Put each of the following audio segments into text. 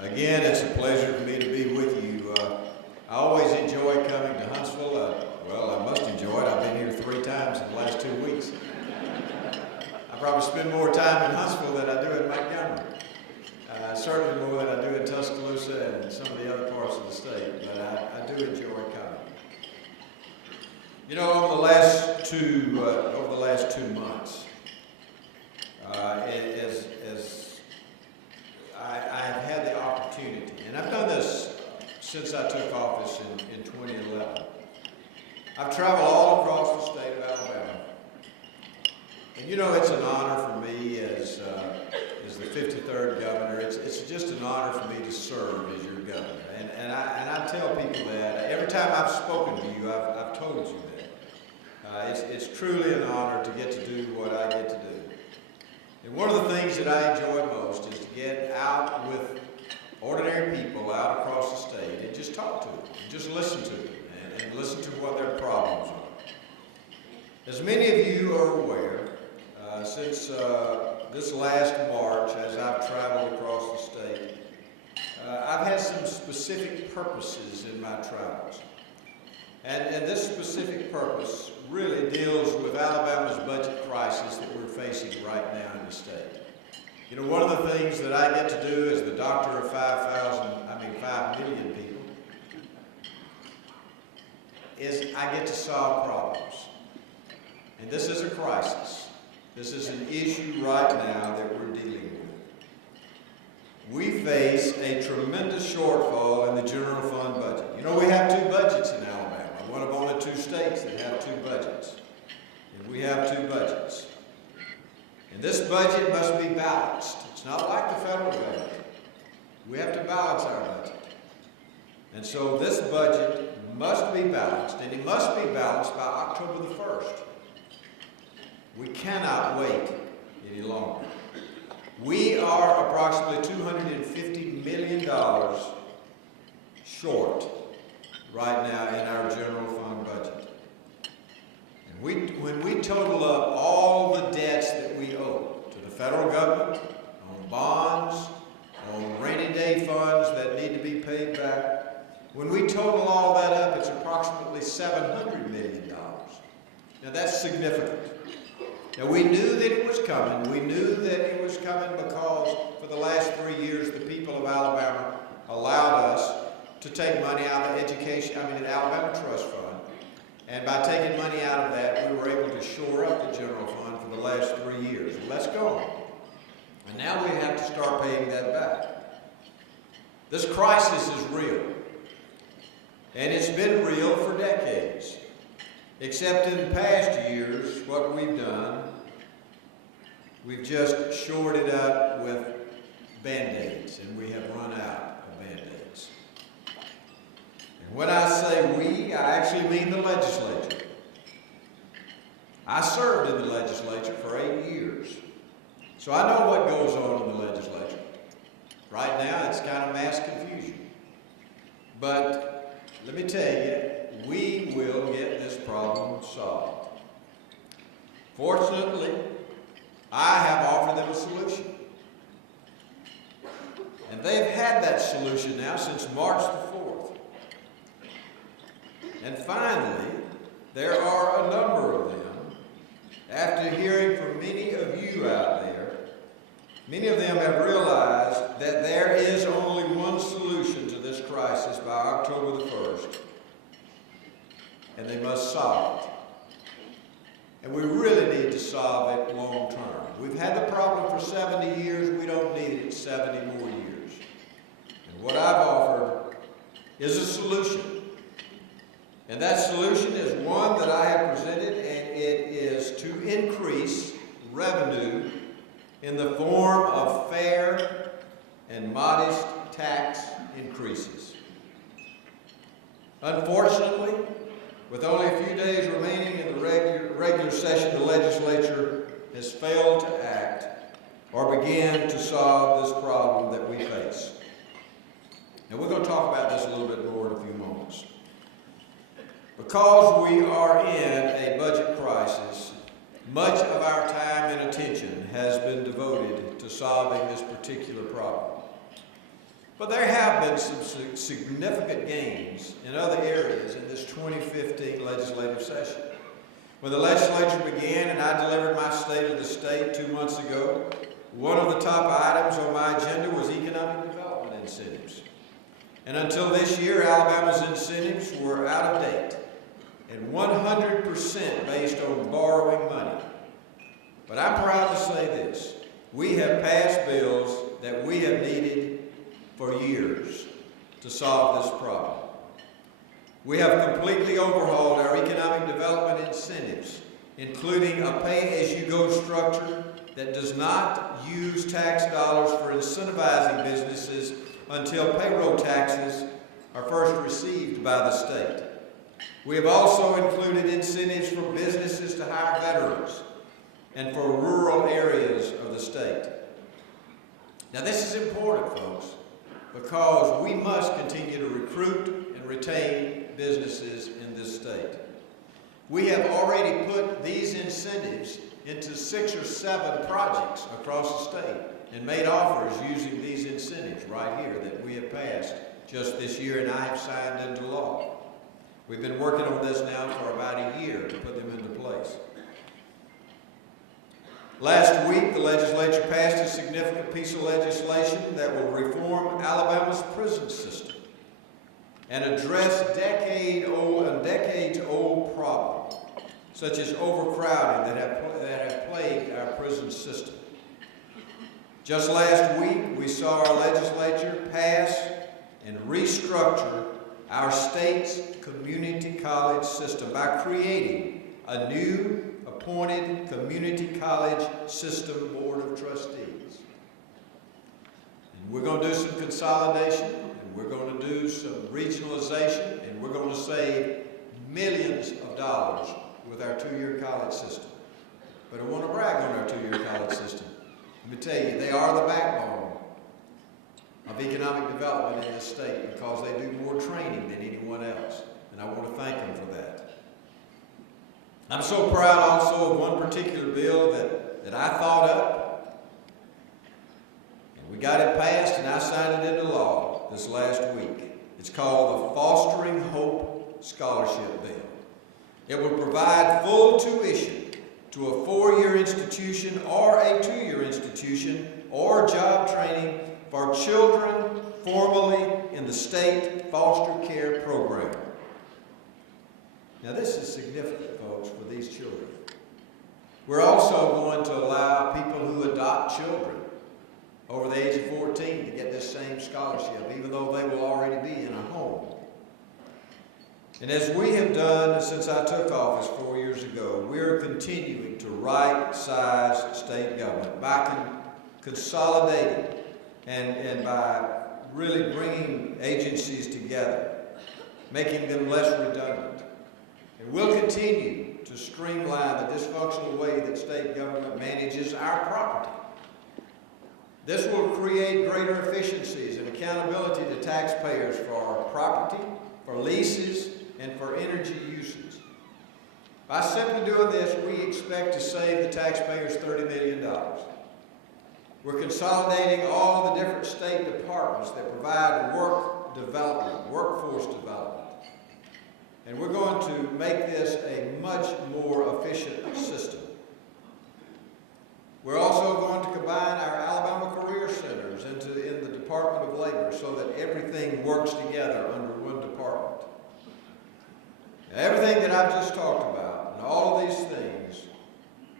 Again, it's a pleasure for me to be with you. I always enjoy coming to Huntsville. I must enjoy it. I've been here 3 times in the last 2 weeks. I probably spend more time in Huntsville than I do in Montgomery. Certainly more than I do in Tuscaloosa and some of the other parts of the state, but I do enjoy coming. You know, over the last two months, I've had the opportunity, and I've done this since I took office in 2011. I've traveled all across the state of Alabama. And you know, it's an honor for me as the 53rd governor. It's just an honor for me to serve as your governor. And I tell people that every time I've spoken to you, I've told you that. It's truly an honor to get to do what I get to do. And one of the things that I enjoy most is to get out with ordinary people out across the state and just talk to them, and just listen to them, and listen to what their problems are. As many of you are aware, since this last March, as I've traveled across the state, I've had some specific purposes in my travels. And this specific purpose really deals with Alabama's budget crisis that we're facing right now in the state. You know, one of the things that I get to do as the doctor of 5 million people is I get to solve problems. And this is a crisis. This is an issue right now that we're dealing with. We face a tremendous shortfall in the general fund budget. You know, we have 2 budgets in Alabama. One of only 2 states that have 2 budgets. And we have 2 budgets. And this budget must be balanced. It's not like the federal government. We have to balance our budget. And so this budget must be balanced, and it must be balanced by October the 1st. We cannot wait any longer. We are approximately $250 million short right now in our general fund budget. And when we total up all the debts that we owe to the federal government, on bonds, on rainy day funds that need to be paid back, when we total all that up, it's approximately $700 million. Now that's significant. Now we knew that it was coming. We knew that it was coming because for the last 3 years, the people of Alabama allowed us to take money out of the Alabama Trust Fund. And by taking money out of that, we were able to shore up the general fund for the last 3 years. Well, let's go. And now we have to start paying that back. This crisis is real. And it's been real for decades. Except in past years, what we've done, we've just shored it up with Band-Aids, and we have run out of Band-Aids. And when I say we, I actually mean the legislature. I served in the legislature for 8 years, so I know what goes on in the legislature. Right now, it's kind of mass confusion. But let me tell you, we will get this problem solved. Fortunately, I have offered them a solution. And they've had that solution now since March the 4th. And finally, there are a number of them, after hearing from many of you out there, many of them have realized that there is only one solution to this crisis by October the 1st. And they must solve it. And we really need to solve it long term. We've had the problem for 70 years. We don't need it 70 more years. And what I've offered is a solution. And that solution is one that I have presented, and it is to increase revenue in the form of fair and modest tax increases. Unfortunately, with only a few days remaining in the regular session, the legislature has failed to act or begin to solve this problem that we face. And we're going to talk about this a little bit more in a few moments. Because we are in a budget crisis, much of our time and attention has been devoted to solving this particular problem. But there have been some significant gains in other areas in this 2015 legislative session. When the legislature began and I delivered my State of the State 2 months ago, one of the top items on my agenda was economic development incentives. And until this year, Alabama's incentives were out of date and 100% based on borrowing money. But I'm proud to say this: we have passed bills that we have needed for years to solve this problem. We have completely overhauled our economic development incentives, including a pay-as-you-go structure that does not use tax dollars for incentivizing businesses until payroll taxes are first received by the state. We have also included incentives for businesses to hire veterans and for rural areas of the state. Now, this is important, folks, because we must continue to recruit and retain businesses in this state. We have already put these incentives into 6 or 7 projects across the state and made offers using these incentives right here that we have passed just this year and I have signed into law. We've been working on this now for about a year to put them into place. Last week, the legislature passed a significant piece of legislation that will reform Alabama's prison system and address decades-old problems, such as overcrowding that have plagued our prison system. Just last week, we saw our legislature pass and restructure our state's community college system by creating a new appointed community college system board of trustees. And we're going to do some consolidation, and we're going to do some regionalization, and we're going to save millions of dollars with our 2-year college system. But I want to brag on our 2-year college system. Let me tell you, they are the backbone of economic development in this state because they do more training than anyone else. And I want to thank them for that. I'm so proud also of one particular bill that I thought up. And we got it passed and I signed it into law this last week. It's called the Fostering Hope Scholarship Bill. It will provide full tuition to a 4-year institution or a 2-year institution or job training for children formerly in the state foster care program. Now, this is significant, folks, for these children. We're also going to allow people who adopt children over the age of 14 to get this same scholarship, even though they will already be in a home. And as we have done since I took office 4 years ago, we're continuing to right-size state government by consolidating and by really bringing agencies together, making them less redundant. And we'll continue to streamline the dysfunctional way that state government manages our property. This will create greater efficiencies and accountability to taxpayers for property, for leases, and for energy uses. By simply doing this, we expect to save the taxpayers $30 million. We're consolidating all of the different state departments that provide work development, workforce development. And we're going to make this a much more efficient system. We're also going to combine our Alabama Career Centers in the Department of Labor so that everything works together under one department. Now, everything that I've just talked about and all of these things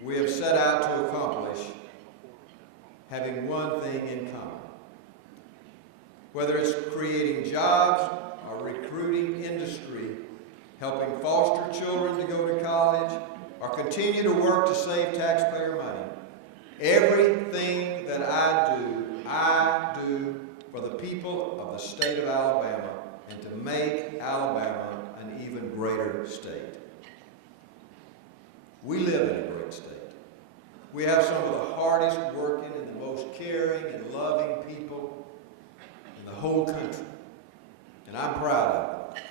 we have set out to accomplish having one thing in common. Whether it's creating jobs or recruiting industry, helping foster children to go to college, or continue to work to save taxpayer money, everything that I do for the people of the state of Alabama and to make Alabama an even greater state. We live in a great state. We have some of the hardest working and the most caring and loving people in the whole country. And I'm proud of it.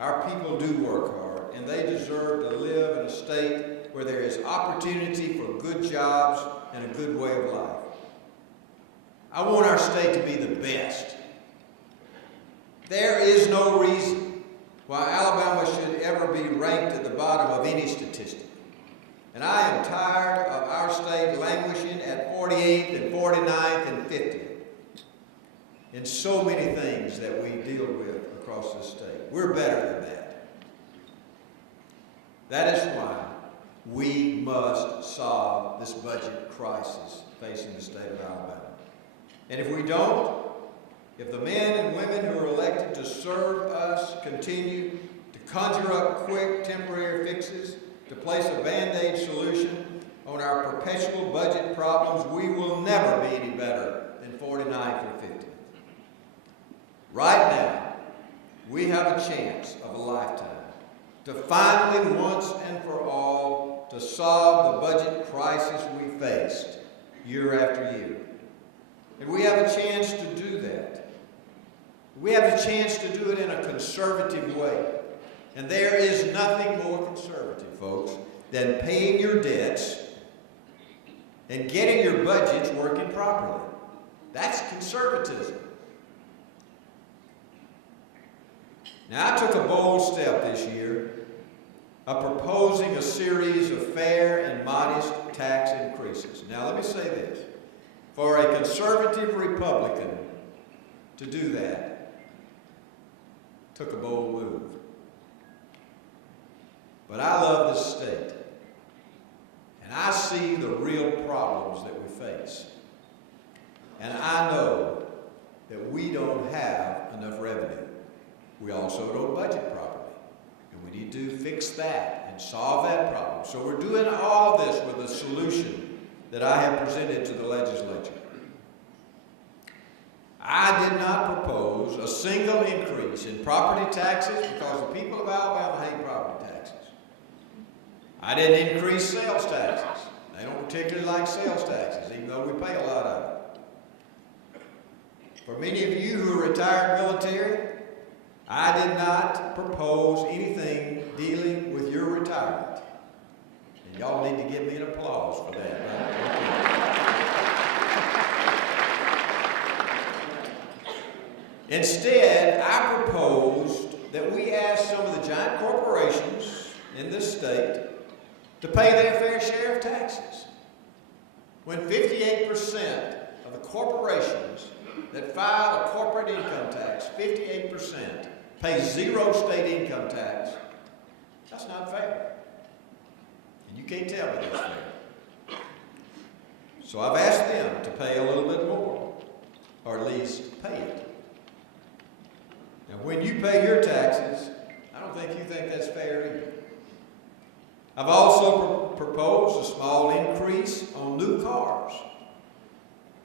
Our people do work hard, and they deserve to live in a state where there is opportunity for good jobs and a good way of life. I want our state to be the best be ranked at the bottom of any statistic. And I am tired of our state languishing at 48th and 49th and 50th in so many things that we deal with across this state. We're better than that. That is why we must solve this budget crisis facing the state of Alabama. And if we don't, if the men and women who are elected to serve us continue to conjure up quick temporary fixes, to place a Band-Aid solution on our perpetual budget problems, we will never be any better than 49th or 50th. Right now, we have a chance of a lifetime to finally, once and for all, to solve the budget crisis we faced year after year. And we have a chance to do that. We have a chance to do it in a conservative way. And there is nothing more conservative, folks, than paying your debts and getting your budgets working properly. That's conservatism. Now, I took a bold step this year of proposing a series of fair and modest tax increases. Now, let me say this. For a conservative Republican to do that took a bold move. But I love this state, and I see the real problems that we face. And I know that we don't have enough revenue. We also don't budget properly, and we need to fix that and solve that problem. So we're doing all of this with a solution that I have presented to the legislature. I did not propose a single increase in property taxes because the people of Alabama hate property taxes. I didn't increase sales taxes. They don't particularly like sales taxes, even though we pay a lot of it. For many of you who are retired military, I did not propose anything dealing with your retirement. And y'all need to give me an applause for that. Instead, I proposed that we ask some of the giant corporations in this state to pay their fair share of taxes. When 58% of the corporations that file a corporate income tax, 58%, pay zero state income tax, that's not fair. And you can't tell me that's fair. So I've asked them to pay a little bit more, or at least pay it. Now, when you pay your taxes, I don't think you think that's fair either. I've also proposed a small increase on new cars.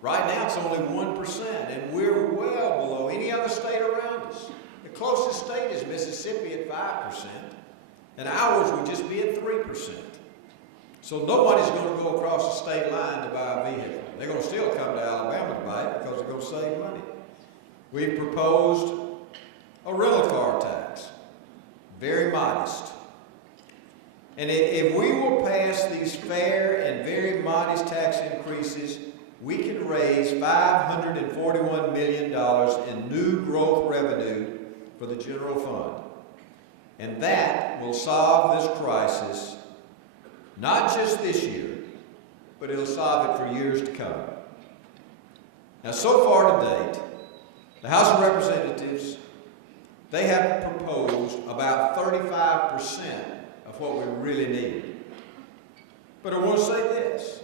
Right now, it's only 1%, and we're well below any other state around us. The closest state is Mississippi at 5%, and ours would just be at 3%. So nobody's going to go across the state line to buy a vehicle. They're going to still come to Alabama to buy it because they're going to save money. We've proposed a rental car tax, very modest. And if we will pass these fair and very modest tax increases, we can raise $541 million in new growth revenue for the general fund. And that will solve this crisis, not just this year, but it'll solve it for years to come. Now, so far to date, the House of Representatives, they have proposed about 35% of what we really need. But I want to say this.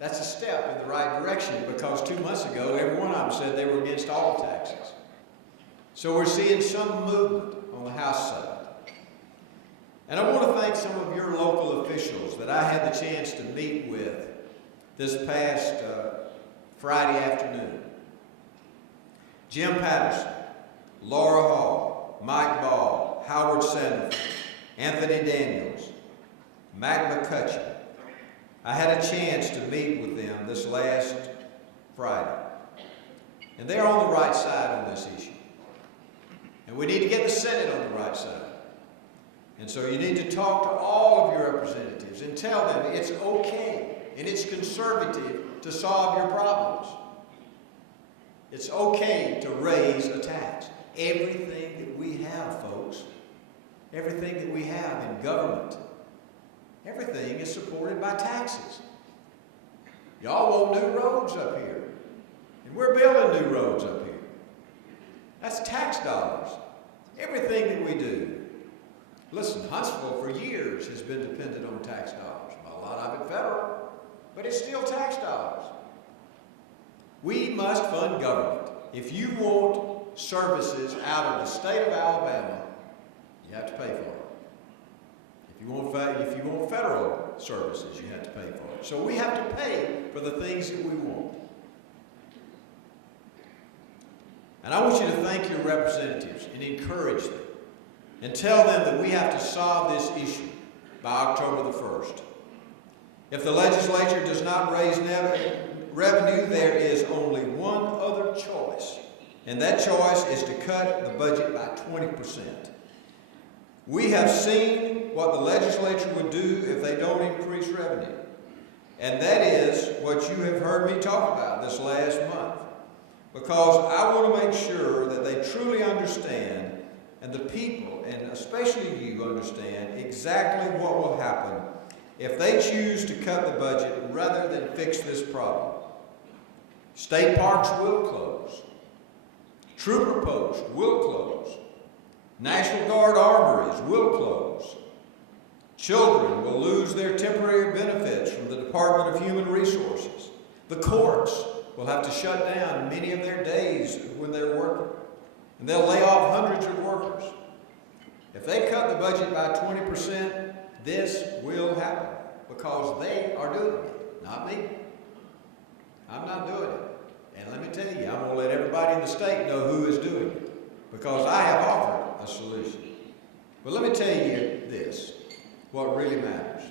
That's a step in the right direction because 2 months ago, every one of them said they were against all taxes. So we're seeing some movement on the House side. And I want to thank some of your local officials that I had the chance to meet with this past Friday afternoon. Jim Patterson, Laura Hall, Mike Ball, Howard Sanford, Anthony Daniels, Mac McCutcheon. I had a chance to meet with them this last Friday. And they're on the right side on this issue. And we need to get the Senate on the right side. And so you need to talk to all of your representatives and tell them it's okay and it's conservative to solve your problems. It's okay to raise a tax. Everything that we have, folks, everything that we have in government, everything is supported by taxes. Y'all want new roads up here, and we're building new roads up here. That's tax dollars. Everything that we do. Listen, Huntsville for years has been dependent on tax dollars. A lot of it federal, but it's still tax dollars. We must fund government. If you want services out of the state of Alabama, you have to pay for it. If you want federal services, you have to pay for it. So we have to pay for the things that we want. And I want you to thank your representatives and encourage them and tell them that we have to solve this issue by October the 1st. If the legislature does not raise revenue, there is only one other choice, and that choice is to cut the budget by 20%. We have seen what the legislature would do if they don't increase revenue, and that is what you have heard me talk about this last month, because I want to make sure that they truly understand, and the people, and especially you, understand exactly what will happen if they choose to cut the budget rather than fix this problem. State parks will close. Trooper posts will close. National Guard armories will close. Children will lose their temporary benefits from the Department of Human Resources. The courts will have to shut down many of their days when they're working. And they'll lay off hundreds of workers. If they cut the budget by 20%, this will happen because they are doing it, not me. I'm not doing it. And let me tell you, I'm going to let everybody in the state know who is doing it because I have offered a solution. But let me tell you this, what really matters.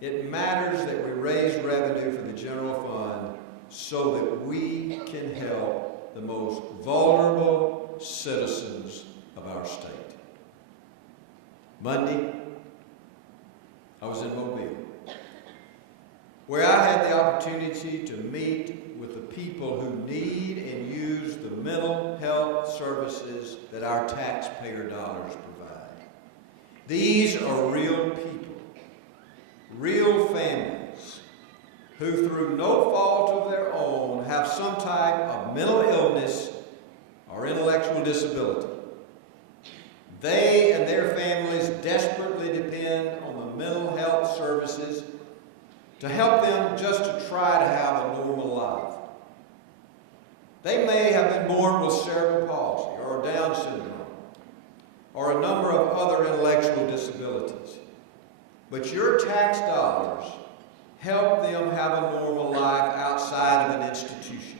It matters that we raise revenue for the general fund so that we can help the most vulnerable citizens of our state. Monday, I was in Mobile, where I had the opportunity to meet with the people who need and use the mental health services that our taxpayer dollars provide. These are real people, real families, who through no fault of their own have some type of mental illness or intellectual disability. They and their families desperately depend on the mental health services to help them just to try to have a normal life. They may have been born with cerebral palsy or Down syndrome or a number of other intellectual disabilities. But your tax dollars help them have a normal life outside of an institution.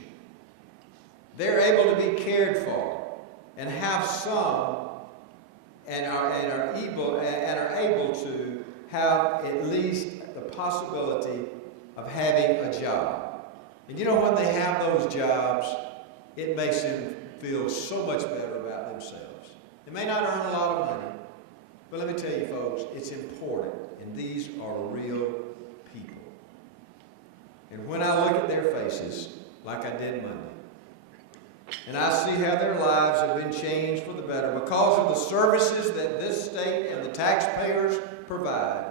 They're able to be cared for and have some and are able to have at least the possibility of having a job. And you know, when they have those jobs, it makes them feel so much better about themselves. They may not earn a lot of money, but let me tell you folks, it's important, and these are real people. And when I look at their faces, like I did Monday, and I see how their lives have been changed for the better because of the services that this state and the taxpayers provide,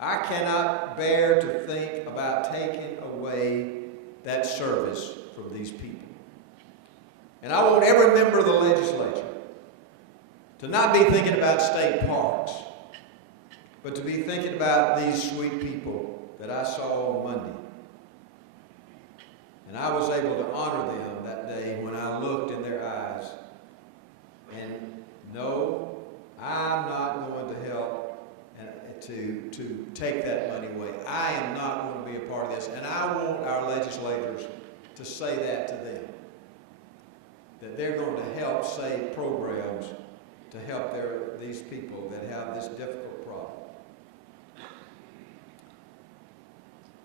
I cannot bear to think about taking away that service from these people. And I want every member of the legislature to not be thinking about state parks, but to be thinking about these sweet people that I saw on Monday. And I was able to honor them that day when I looked in their eyes. And no, I'm not going to help to take that money away. I am not going to be a part of this. And I want our legislators to say that to them. That they're going to help save programs to help these people that have this difficult problem.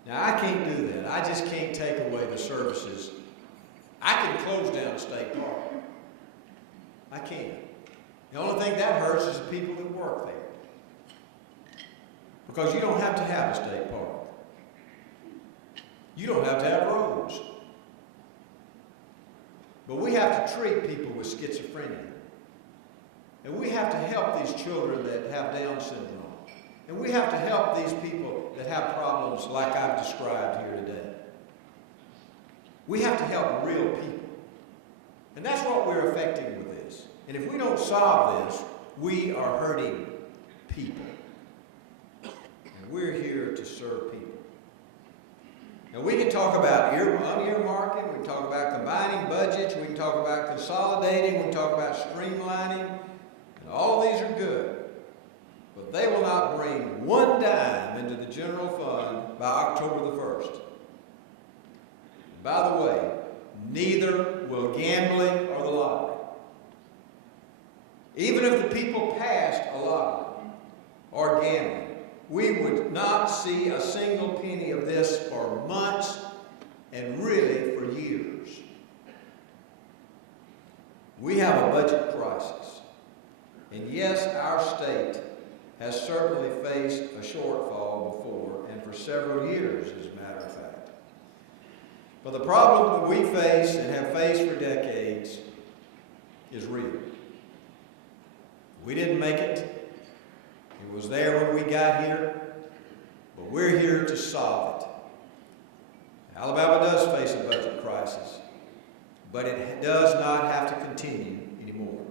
Now, I can't do that. I just can't take away the services. I can close down a state park. I can. The only thing that hurts is the people that work there. Because you don't have to have a state park. You don't have to have roads. But we have to treat people with schizophrenia. And we have to help these children that have Down syndrome. And we have to help these people that have problems like I've described here today. We have to help real people. And that's what we're affecting with this. And if we don't solve this, we are hurting people. And we're here to serve people. Now we can talk about unearmarking, we can talk about combining budgets, we can talk about consolidating, we can talk about streamlining, and all these are good. But they will not bring one dime into the general fund by October the 1st. And by the way, neither will gambling or the lottery. Even if the people passed a lottery or gambling, we would not see a single penny of this for months and really for years. We have a budget crisis. And yes, our state has certainly faced a shortfall before and for several years, as a matter of fact. But the problem that we face and have faced for decades is real. We didn't make it. It was there when we got here, but we're here to solve it. Alabama does face a budget crisis, but it does not have to continue anymore.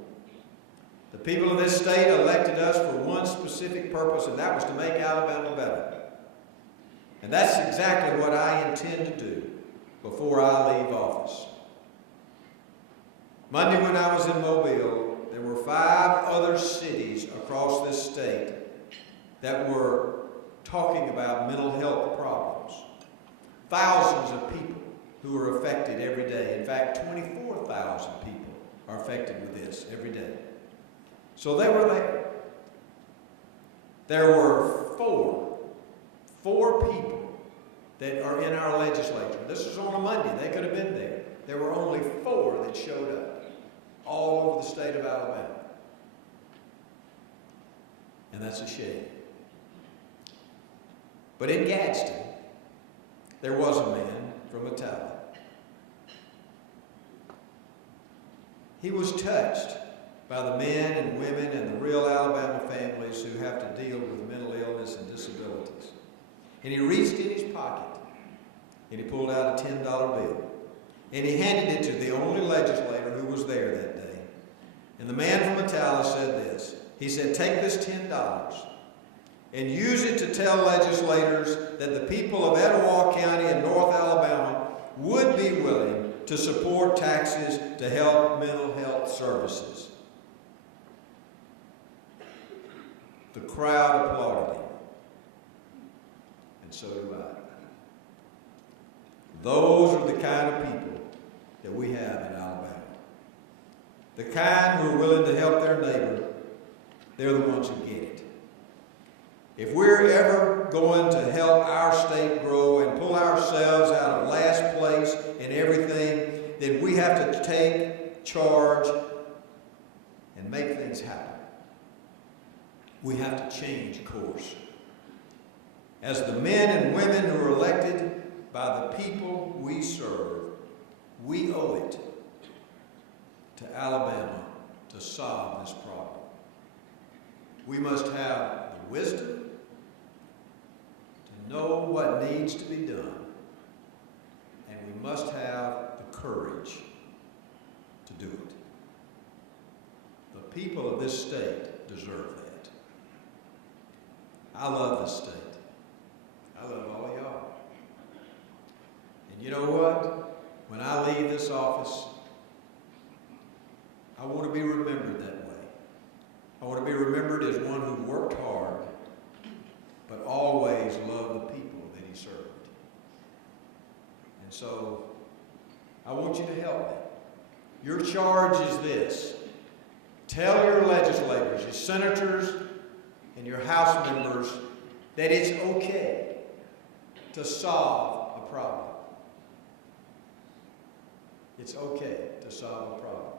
The people of this state elected us for one specific purpose, and that was to make Alabama better. And that's exactly what I intend to do before I leave office. Monday when I was in Mobile, there were 5 other cities across this state that were talking about mental health problems. Thousands of people who are affected every day. In fact, 24,000 people are affected with this every day. So they were there. There were four people that are in our legislature. This was on a Monday. They could have been there. There were only 4 that showed up all over the state of Alabama. And that's a shame. But in Gadsden, there was a man from Atala. He was touched by the men and women and the real Alabama families who have to deal with mental illness and disabilities. And he reached in his pocket and he pulled out a $10 bill. And he handed it to the only legislator who was there that day. And the man from Atala said this. He said, "Take this $10 and use it to tell legislators that the people of Etowah County in North Alabama would be willing to support taxes to help mental health services." The crowd applauded him, and so do I. Those are the kind of people that we have in Alabama. The kind who are willing to help their neighbor, they're the ones who get it. If we're ever going to help our state grow and pull ourselves out of last place in everything, then we have to take charge and make things happen. We have to change course. As the men and women who are elected by the people we serve, we owe it to Alabama to solve this problem. We must have the wisdom to know what needs to be done, and we must have the courage to do it. The people of this state deserve that. I love this state. I love all of y'all. And you know what? When I leave this office, I want to be remembered that way. I want to be remembered as one who worked hard, but always loved the people that he served. And so, I want you to help me. Your charge is this. Tell your legislators, your senators, and your House members that it's okay to solve a problem. It's okay to solve a problem.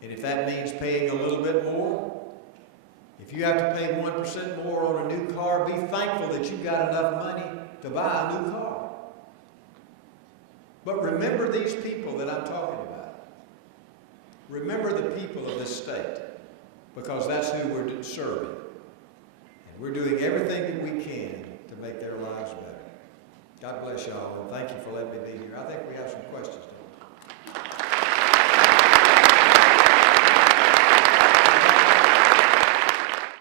And if that means paying a little bit more, if you have to pay 1% more on a new car, be thankful that you've got enough money to buy a new car. But remember these people that I'm talking about. Remember the people of this state. because that's who we're serving. And we're doing everything that we can to make their lives better. God bless y'all, and thank you for letting me be here. I think we have some questions.